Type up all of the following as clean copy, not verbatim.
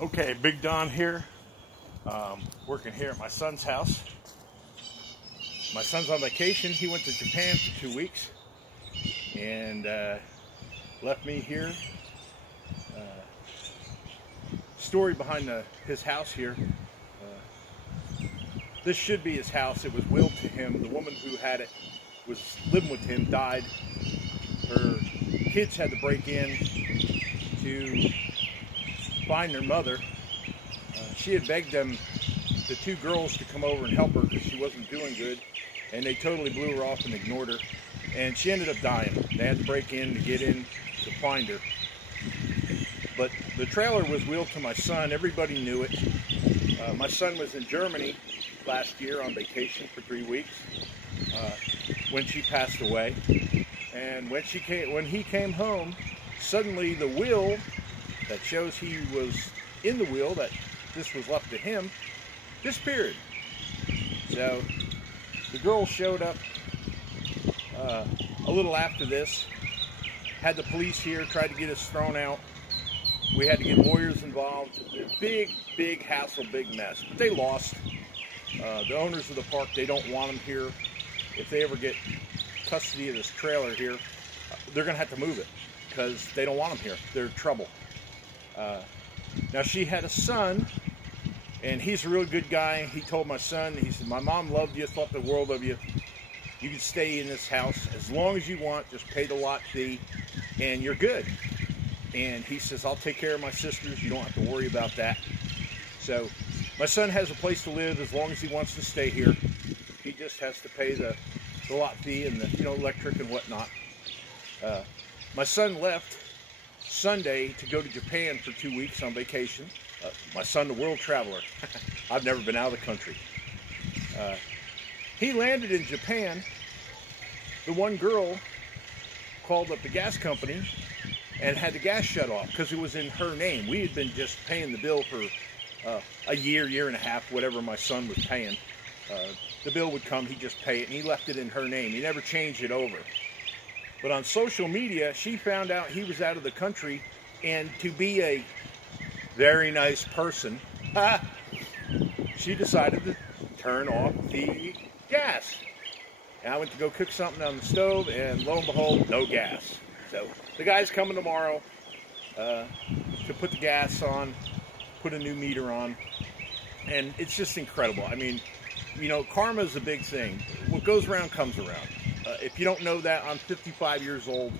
Okay, Big Don here, working here at my son's house. My son's on vacation. He went to Japan for 2 weeks and left me here. Story behind his house here. This should be his house. It was willed to him. The woman who had it was living with him, died. Her kids had to break in to find their mother. She had begged them, the two girls, to come over and help her because she wasn't doing good, and they totally blew her off and ignored her, and she ended up dying. They had to break in to get in to find her. But the trailer was wheeled to my son. Everybody knew it. My son was in Germany last year on vacation for 3 weeks when she passed away, and when he came home, suddenly the will that shows he was in the will, that this was left to him, disappeared. So the girl showed up a little after this, had the police here, tried to get us thrown out. We had to get lawyers involved. Big hassle, big mess. But they lost. The owners of the park, they don't want them here. If they ever get custody of this trailer here, they're going to have to move it because they don't want them here. They're trouble. Now, she had a son, and he's a real good guy. He told my son, he said, "My mom loved you, thought the world of you. You can stay in this house as long as you want. Just pay the lot fee, and you're good." And he says, "I'll take care of my sisters. You don't have to worry about that." So my son has a place to live as long as he wants to stay here. He just has to pay the lot fee and the electric and whatnot. My son left Sunday to go to Japan for 2 weeks on vacation. My son, the world traveler. I've never been out of the country. He landed in Japan. The one girl called up the gas company and had the gas shut off because it was in her name. We had been just paying the bill for a year and a half, whatever my son was paying. The bill would come, he'd just pay it, and he left it in her name. He never changed it over. But on social media, she found out he was out of the country, and to be a very nice person, she decided to turn off the gas. And I went to go cook something on the stove, and lo and behold, no gas. So the guy's coming tomorrow to put the gas on, put a new meter on, and it's just incredible. I mean, karma is a big thing. What goes around comes around. If you don't know that, I'm 55 years old.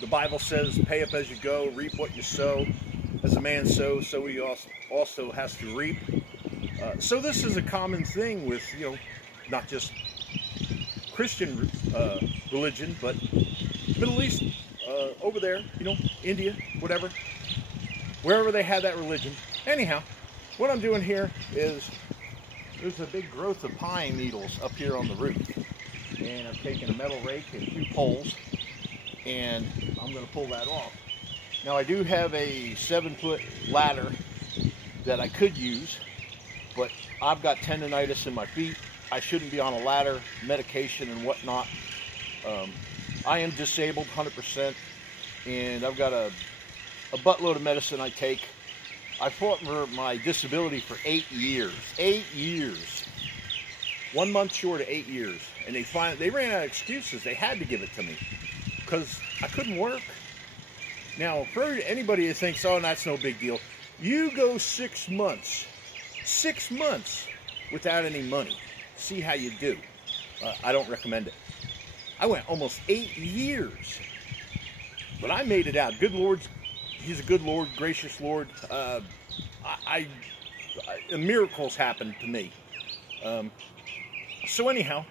The Bible says, pay up as you go, reap what you sow. As a man sows, so he also has to reap. So this is a common thing with, not just Christian religion, but Middle East, over there, India, whatever. Wherever they have that religion. Anyhow, what I'm doing here is there's a big growth of pine needles up here on the roof. And I've taken a metal rake and 2 poles, and I'm going to pull that off. Now, I do have a 7-foot ladder that I could use, but I've got tendonitis in my feet. I shouldn't be on a ladder, medication and whatnot. I am disabled 100%, and I've got a buttload of medicine I take. I fought for my disability for 8 years. 8 years. 1 month short of 8 years. And they ran out of excuses. They had to give it to me because I couldn't work. Now, for anybody who thinks, oh, that's no big deal, you go 6 months without any money. See how you do. I don't recommend it. I went almost 8 years, but I made it out. Good Lord, He's a good Lord, gracious Lord. Miracles happened to me. So anyhow,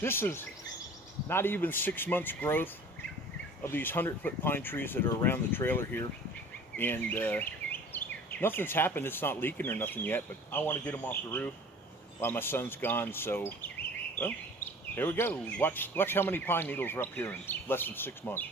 this is not even 6 months growth of these 100-foot pine trees that are around the trailer here, and nothing's happened. It's not leaking or nothing yet, but I want to get them off the roof while my son's gone. So, well, here we go. Watch how many pine needles are up here in less than 6 months.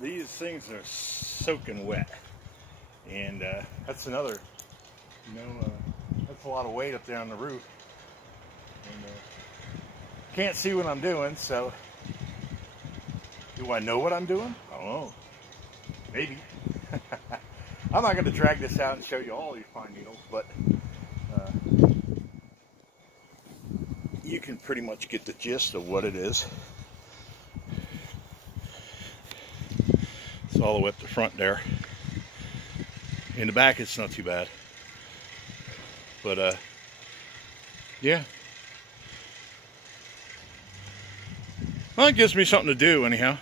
these things are soaking wet, and that's another, that's a lot of weight up there on the roof, and can't see what I'm doing. So do I know what I'm doing? I don't know, maybe. I'm not going to drag this out and show you all these pine needles, but you can pretty much get the gist of what it is. It's all the way up the front there. In the back, it's not too bad. But, yeah. Well, it gives me something to do, anyhow.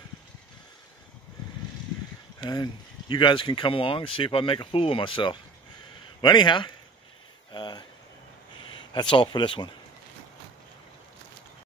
And you guys can come along and see if I make a fool of myself. Well, anyhow, that's all for this one.